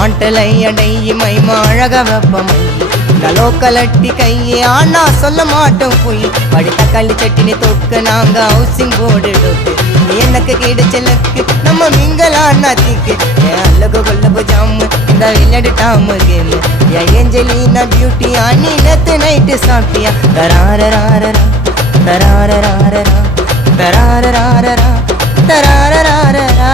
வாண்டலை அடை மைமா அழக வெப்பமை நலோ கலட்டி கையே ஆனா சொல்ல மாட்டோம் போய் படித்த களி சட்டினி தொக்கு நாங்க ஹவுசிங் போர்டு டொக்கு எனக்கு கிடைச்சலுக்கு நம்ம மிங்கலான்னா திக்கு அல்லகு கொல்லபு ஜாமு இந்த விளையாடு டாமு கேமு ஏஞ்சலினா பியூட்டி ஆனி நேத்து நைட்டு சாப்பிட்டியா தராரராரரா தராரராரரா தராரராரரா தராரராரரா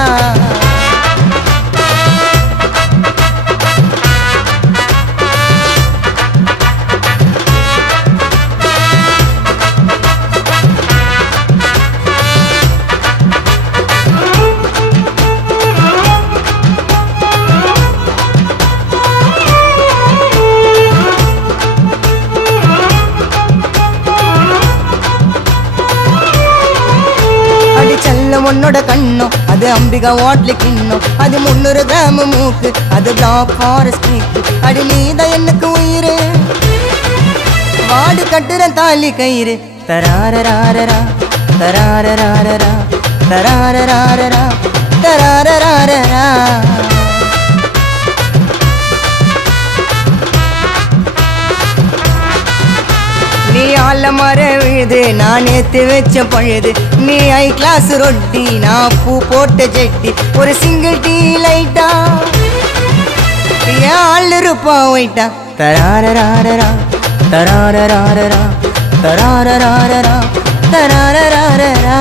உன்னோட கண்ணும் அது அம்பிகா வாட்லி கிண்ணும் அது 300 கிராம் மூக்கு அது பிளாக் ஃபாரஸ்ட் அடி நீதான் எனக்கு உயிரு வாடு கட்டுற தாலி கயிறு தராரராரரா தராரராரரா தராரராரரா தராரராரரா நீ ஆல மர விழுது நான் நேத்து வச்ச பழுது நீ ஐ கிளாஸ் ரொட்டி நான் பூ போட்ட ஜெட்டி ஒரு சிங்கிள் டீ லைட்டா ஏன் ஆள் இருப்பா ஒயிட்டா தராரராரரா தராரராரரா தராரராரரா தராரராரரா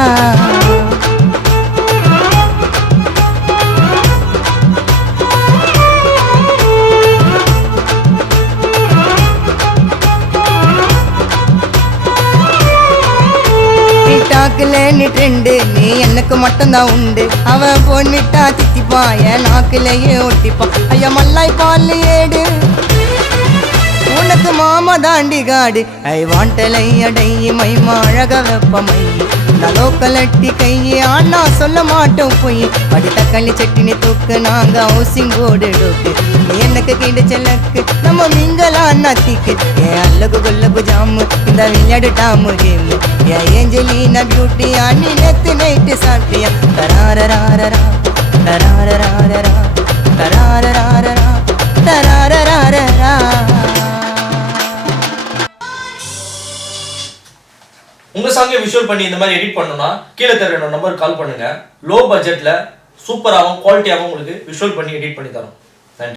நீ ட்ரெண்டு நீ எனக்கு மட்டும்தான் உண்டு அவன் போன் விட்டா தித்திப்பான் என் நாக்கிலேயே ஒட்டிப்பான் ஐயா மல்லாய் பால் ஏடு உனக்கு மாமா தாண்டி காடு ஐ வாண்டலை அடை மைமா அழக வெப்பமை நலோ கலட்டி கையே ஆனா சொல்ல மாட்டோம் போய் படித்த களி சட்டினி தூக்கு நாங்க ஹவுசிங் போர்டு டோக்கு எனக்கு கிடைச்சலுக்கு நம்ம மிங்கலான்னா திக்கு ஏன் அல்லகு கொல்லபு ஜாமு இந்த விளையாடு டாமு கேமு ஏஞ்சலினா பியூட்டி ஆனி நேத்து நைட்டு சாப்பிட்டியா தராரராரரா தராரராரரா தராரராரரா தராரராரரா உங்க சாங்கை விஷுவல் பண்ணி இந்த மாதிரி எடிட் பண்ணணும்னா கீழே தர நம்பர் கால் பண்ணுங்க. லோ பட்ஜெட்ல சூப்பராகவும் குவாலிட்டியாகவும் உங்களுக்கு விஷுவல் பண்ணி எடிட் பண்ணி தரோம்.